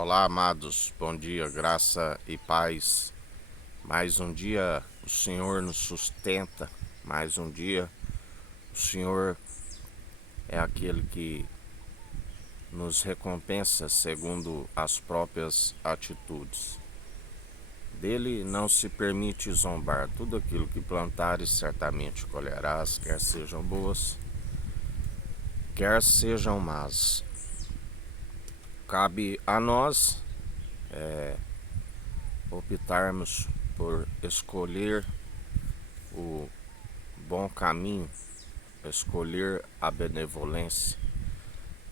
Olá, amados, bom dia, graça e paz. Mais um dia o Senhor nos sustenta, mais um dia o Senhor é aquele que nos recompensa segundo as próprias atitudes. Dele não se permite zombar, tudo aquilo que plantares certamente colherás, quer sejam boas, quer sejam más. Cabe a nós optarmos por escolher o bom caminho, escolher a benevolência,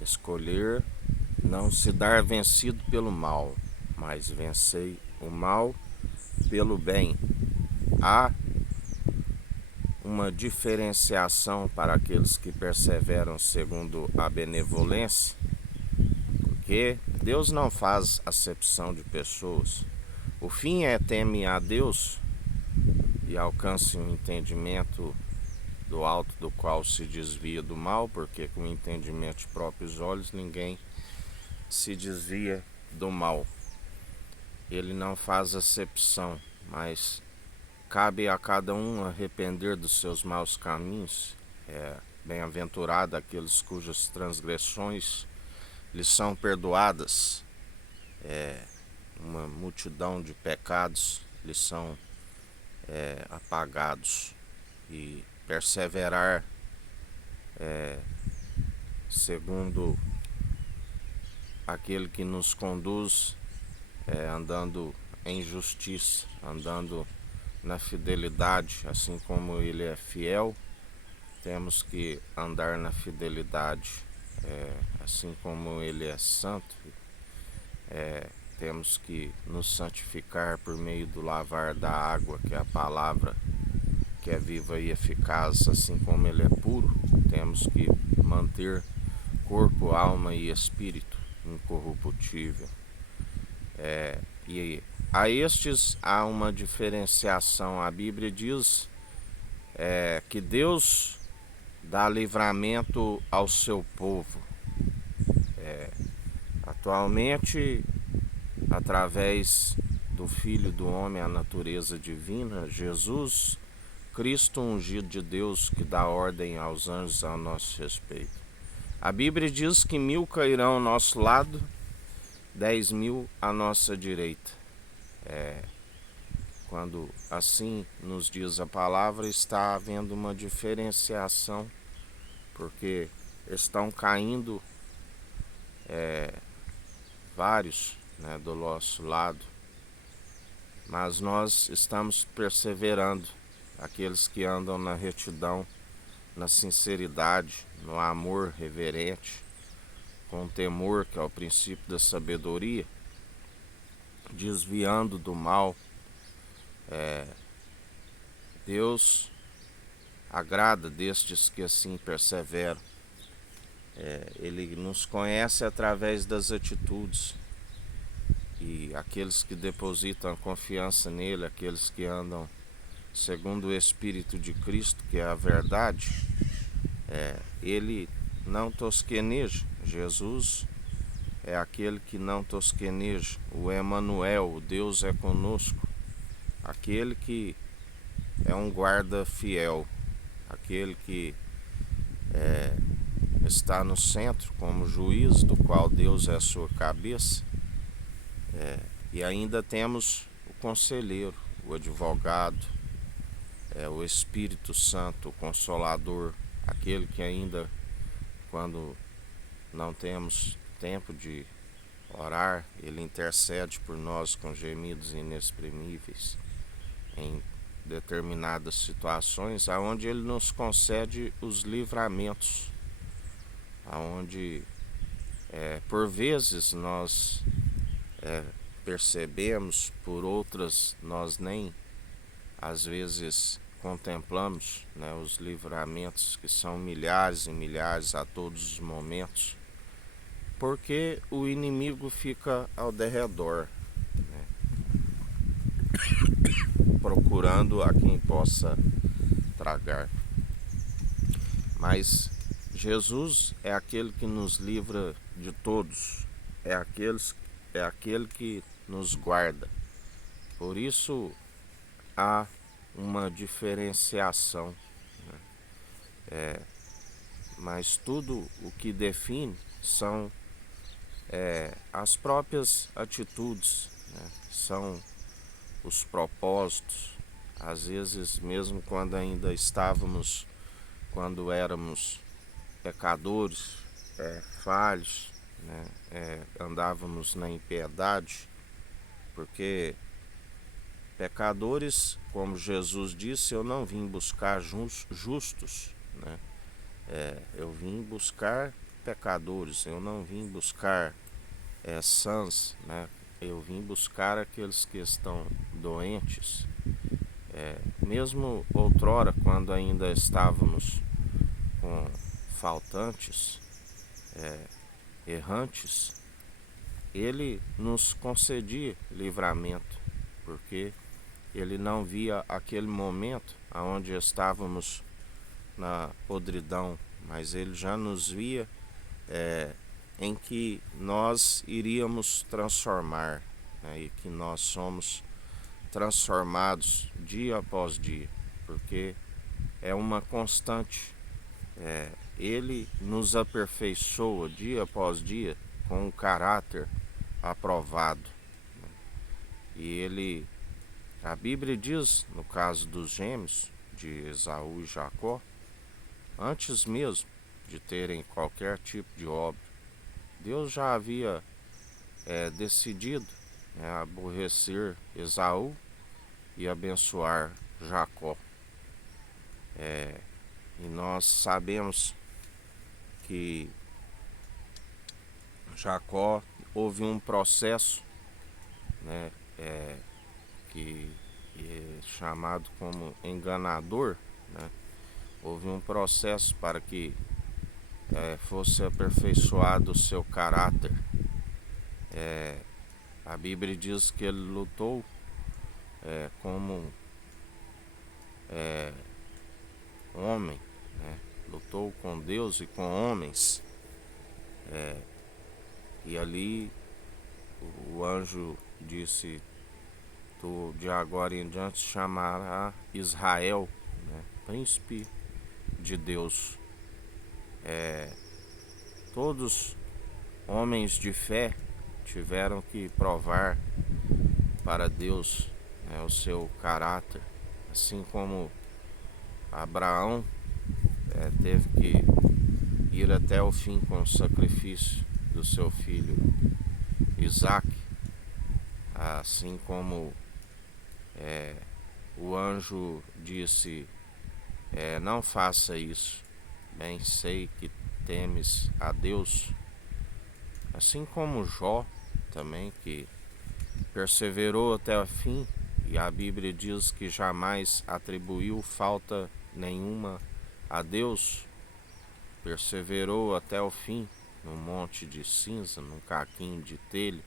escolher não se dar vencido pelo mal, mas vencer o mal pelo bem. Há uma diferenciação para aqueles que perseveram segundo a benevolência, porque Deus não faz acepção de pessoas. O fim é teme a Deus e alcance um entendimento do alto do qual se desvia do mal, porque com o entendimento de próprios olhos ninguém se desvia do mal. Ele não faz acepção, mas cabe a cada um arrepender dos seus maus caminhos. Bem-aventurado aqueles cujas transgressões lhes são perdoadas. Uma multidão de pecados lhes são apagados. E perseverar segundo aquele que nos conduz, andando em justiça, andando na fidelidade, assim como ele é fiel, temos que andar na fidelidade, assim como ele é santo, temos que nos santificar por meio do lavar da água, que é a palavra, que é viva e eficaz, assim como ele é puro, temos que manter corpo, alma e espírito incorruptível. E a estes há uma diferenciação. A Bíblia diz que Deus dá livramento ao seu povo. Atualmente, através do Filho do Homem, a natureza divina, Jesus Cristo ungido de Deus, que dá ordem aos anjos a nosso respeito. A Bíblia diz que 1000 cairão ao nosso lado, 10.000 à nossa direita. Quando assim nos diz a palavra, está havendo uma diferenciação, porque estão caindo vários, do nosso lado, mas nós estamos perseverando. Aqueles que andam na retidão, na sinceridade, no amor reverente, com temor, que é o princípio da sabedoria, desviando do mal. Deus agrada destes que assim perseveram. Ele nos conhece através das atitudes, e aqueles que depositam a confiança nele, aqueles que andam segundo o Espírito de Cristo, que é a verdade, ele não tosqueneja. Jesus é aquele que não tosqueneja, o Emanuel, o Deus é conosco, aquele que é um guarda fiel, aquele que está no centro como juiz, do qual Deus é a sua cabeça. E ainda temos o conselheiro, o advogado, o Espírito Santo, o Consolador, aquele que ainda, quando não temos tempo de orar, ele intercede por nós com gemidos inexprimíveis em determinadas situações, aonde ele nos concede os livramentos, aonde por vezes nós percebemos, por outras nós nem às vezes contemplamos, os livramentos, que são milhares e milhares a todos os momentos, porque o inimigo fica ao derredor, procurando a quem possa tragar. Mas Jesus é aquele que nos livra de todos, é aquele que nos guarda. Por isso há uma diferenciação, mas tudo o que define são as próprias atitudes, né? São os propósitos. Às vezes, mesmo quando éramos pecadores, falhos, né? Andávamos na impiedade, porque pecadores, como Jesus disse, eu não vim buscar justos, né? Eu vim buscar pecadores, eu não vim buscar sãs, né? Eu vim buscar aqueles que estão doentes. Mesmo outrora, quando ainda estávamos com faltantes, errantes, ele nos concedia livramento, porque ele não via aquele momento onde estávamos na podridão, mas ele já nos via em que nós iríamos transformar, né, e que nós somos transformados dia após dia, porque é uma constante. Ele nos aperfeiçoa dia após dia com um caráter aprovado. E a Bíblia diz, no caso dos gêmeos, de Esaú e Jacó, antes mesmo de terem qualquer tipo de obra, Deus já havia decidido aborrecer Esaú e abençoar Jacó. E nós sabemos que Jacó houve um processo, né, que é chamado como enganador, né? Houve um processo para que fosse aperfeiçoado o seu caráter. A Bíblia diz que ele lutou como homem, né? Lutou com Deus e com homens. E ali o anjo disse: tu de agora em diante chamará Israel, né? Príncipe de Deus. Todos homens de fé tiveram que provar para Deus, né, o seu caráter, assim como Abraão teve que ir até o fim com o sacrifício do seu filho Isaque, assim como o anjo disse: não faça isso, bem sei que temes a Deus, assim como Jó também, que perseverou até o fim, e a Bíblia diz que jamais atribuiu falta nenhuma a Deus, perseverou até o fim num monte de cinza, num caquinho de telha,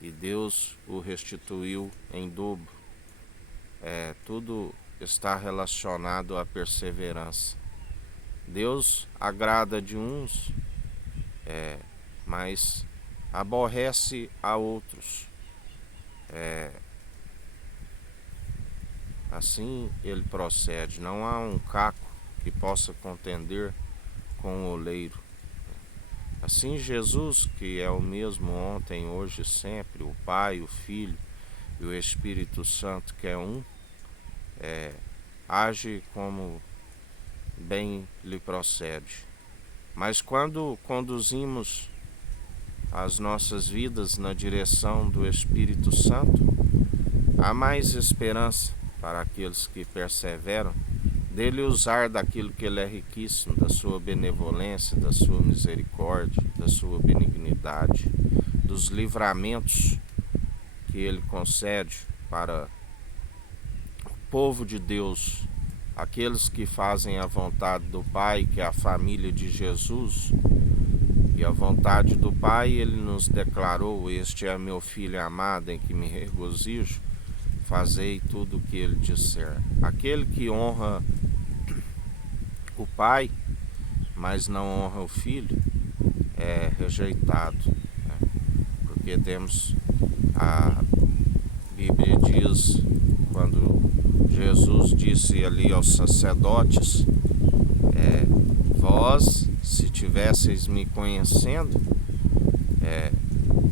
e Deus o restituiu em dobro. Tudo está relacionado à perseverança. Deus agrada de uns, mas aborrece a outros. Assim ele procede. Não há um caco que possa contender com o oleiro. Assim Jesus, que é o mesmo ontem, hoje e sempre, o Pai, o Filho e o Espírito Santo, que é um, age como bem lhe procede. Mas quando conduzimos as nossas vidas na direção do Espírito Santo, há mais esperança para aqueles que perseveram, dele usar daquilo que ele é riquíssimo, da sua benevolência, da sua misericórdia, da sua benignidade, dos livramentos que ele concede para o povo de Deus, aqueles que fazem a vontade do Pai, que é a família de Jesus. E a vontade do Pai, ele nos declarou: este é meu Filho amado, em que me regozijo, fazei tudo o que ele disser. Aquele que honra o Pai, mas não honra o Filho, é rejeitado. porque temos a Bíblia diz, quando Jesus disse ali aos sacerdotes, vós, se tivesseis me conhecendo,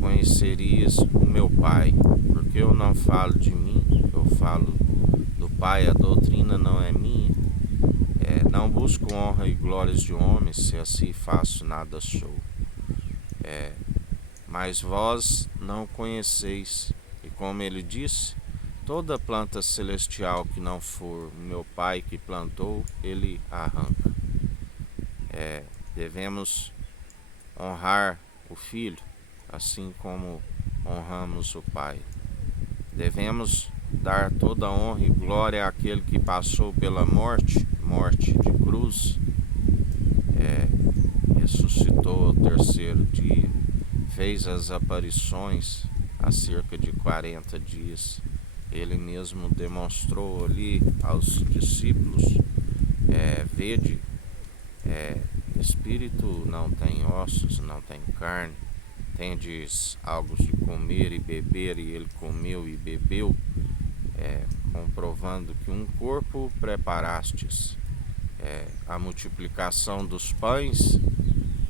conhecerias o meu Pai, porque eu não falo de mim, eu falo do Pai, a doutrina não é minha. Não busco honra e glórias de homens, se assim faço, nada sou. Mas vós não conheceis, e como ele disse, toda planta celestial que não for meu Pai que plantou, ele arranca. Devemos honrar o Filho, assim como honramos o Pai. Devemos dar toda a honra e glória àquele que passou pela morte de cruz, ressuscitou ao terceiro dia, fez as aparições há cerca de 40 dias. Ele mesmo demonstrou ali aos discípulos, vede, espírito não tem ossos, não tem carne, tendes algo de comer e beber, e ele comeu e bebeu, comprovando que um corpo preparastes. A multiplicação dos pães,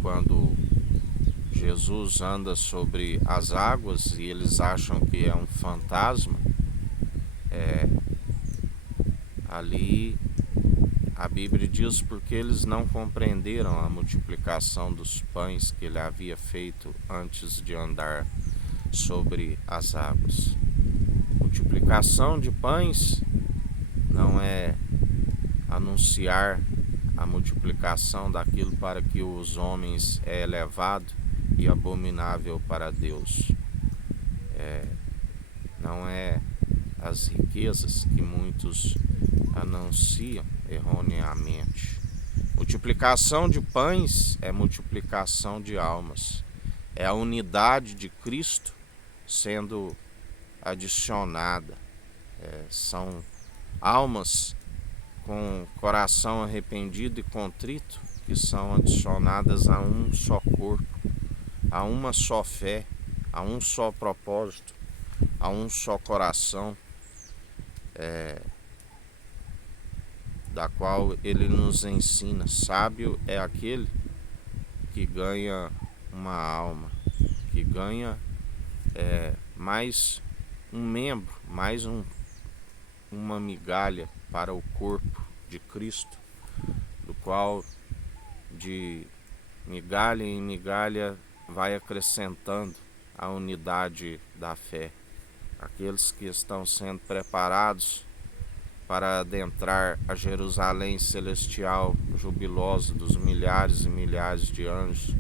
quando Jesus anda sobre as águas e eles acham que é um fantasma, ali a Bíblia diz porque eles não compreenderam a multiplicação dos pães que ele havia feito antes de andar sobre as águas. Multiplicação de pães não é anunciar a multiplicação daquilo para que os homens é elevado e abominável para Deus. Não é as riquezas que muitos anunciam erroneamente. Multiplicação de pães é multiplicação de almas. É a unidade de Cristo sendo adicionada. São almas com coração arrependido e contrito que são adicionadas a um só corpo, a uma só fé, a um só propósito, a um só coração, da qual ele nos ensina. Sábio é aquele que ganha uma alma, que ganha mais um membro, mais uma migalha para o corpo de Cristo, do qual de migalha em migalha vai acrescentando a unidade da fé. Aqueles que estão sendo preparados para adentrar a Jerusalém celestial jubilosa dos milhares e milhares de anjos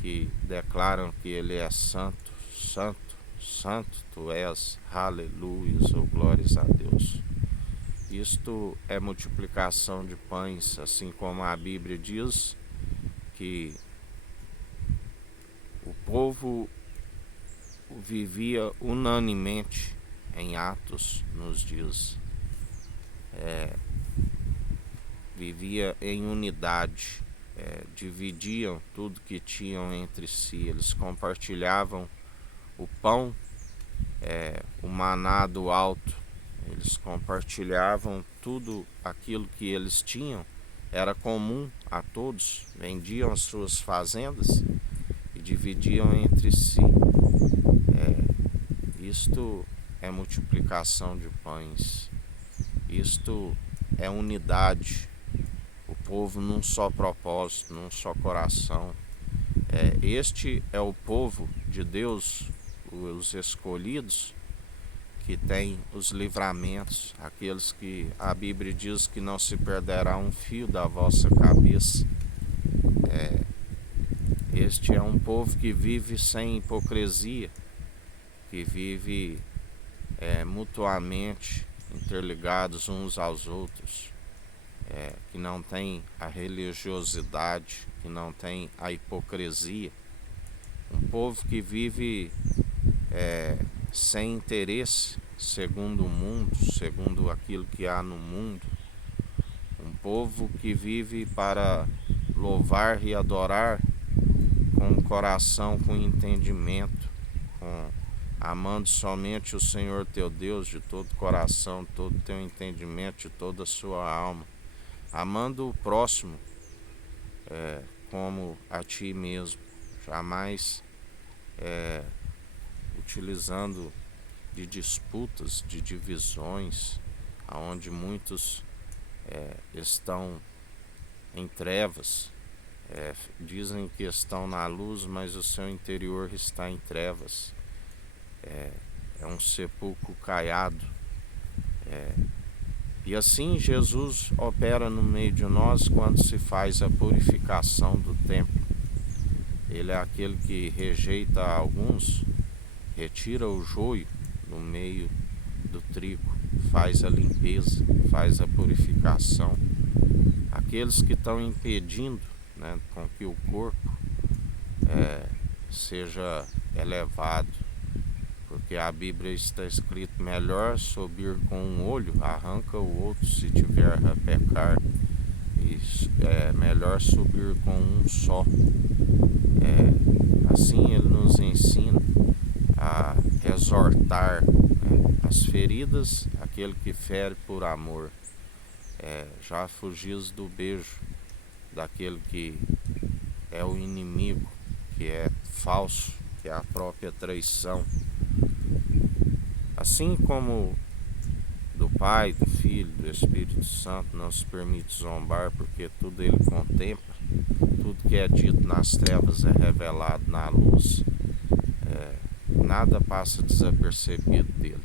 que declaram que ele é santo, santo, santo tu és, aleluias, ou glórias a Deus. Isto é multiplicação de pães, assim como a Bíblia diz que o povo vivia unanimemente em Atos, nos diz. Vivia em unidade, dividiam tudo que tinham entre si, eles compartilhavam o pão, o maná do alto, eles compartilhavam tudo aquilo que eles tinham, era comum a todos, vendiam as suas fazendas e dividiam entre si. Isto é multiplicação de pães, isto é unidade, o povo num só propósito, num só coração. Este é o povo de Deus, os escolhidos, que tem os livramentos, aqueles que a Bíblia diz que não se perderá um fio da vossa cabeça. Este é um povo que vive sem hipocrisia, que vive mutuamente interligados uns aos outros, que não tem a religiosidade, que não tem a hipocrisia. Um povo que vive sem interesse, segundo o mundo, segundo aquilo que há no mundo. Um povo que vive para louvar e adorar com o coração, com entendimento, amando somente o Senhor teu Deus de todo o coração, todo o teu entendimento, de toda a sua alma, amando o próximo como a ti mesmo, jamais utilizando de disputas, de divisões, aonde muitos estão em trevas, dizem que estão na luz, mas o seu interior está em trevas, é um sepulcro caiado. E assim Jesus opera no meio de nós quando se faz a purificação do templo. Ele é aquele que rejeita alguns, retira o joio no meio do trigo, faz a limpeza, faz a purificação. Aqueles que estão impedindo, né, com que o corpo seja elevado, porque a Bíblia está escrito: melhor subir com um olho, arranca o outro se tiver a pecar, e é melhor subir com um só. Assim ele nos ensina a exortar, né, as feridas, aquele que fere por amor, já fugis do beijo daquele que é o inimigo, que é falso, que é a própria traição. Assim como do Pai, do Filho, do Espírito Santo não se permite zombar, porque tudo ele contempla, tudo que é dito nas trevas é revelado na luz, nada passa desapercebido dele.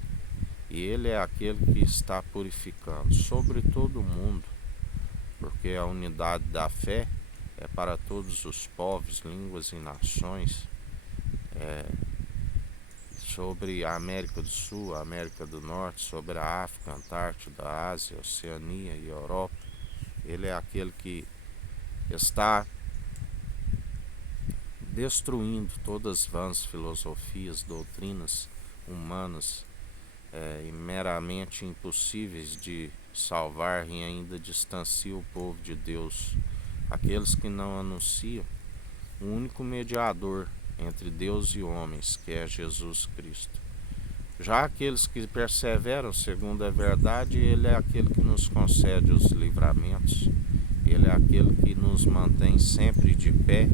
E ele é aquele que está purificando sobre todo mundo, porque a unidade da fé é para todos os povos, línguas e nações, sobre a América do Sul, a América do Norte, sobre a África, a Antártida, a Ásia, a Oceania e a Europa. Ele é aquele que está destruindo todas as vãs filosofias, doutrinas humanas e meramente impossíveis de salvar, e ainda distancia o povo de Deus. Aqueles que não anunciam o único mediador entre Deus e homens, que é Jesus Cristo. Já aqueles que perseveram segundo a verdade, ele é aquele que nos concede os livramentos, ele é aquele que nos mantém sempre de pé,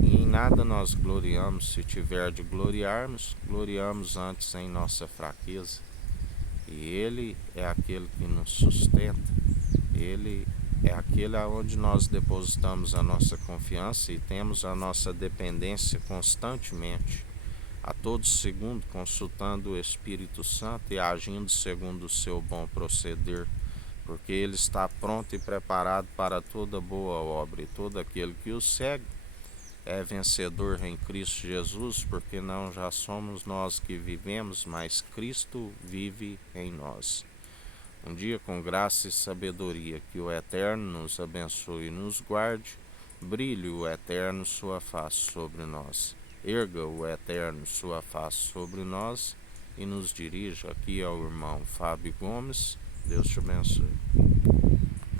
e em nada nós gloriamos. Se tiver de gloriarmos, gloriamos antes em nossa fraqueza. E ele é aquele que nos sustenta, ele é aquele aonde nós depositamos a nossa confiança e temos a nossa dependência constantemente, a todo segundo, consultando o Espírito Santo e agindo segundo o seu bom proceder, porque ele está pronto e preparado para toda boa obra, e todo aquele que o segue é vencedor em Cristo Jesus, porque não já somos nós que vivemos, mas Cristo vive em nós. Um dia com graça e sabedoria, que o Eterno nos abençoe e nos guarde, brilhe o Eterno sua face sobre nós, erga o Eterno sua face sobre nós e nos dirija. Aqui é o irmão Fábio Gomes. Deus te abençoe.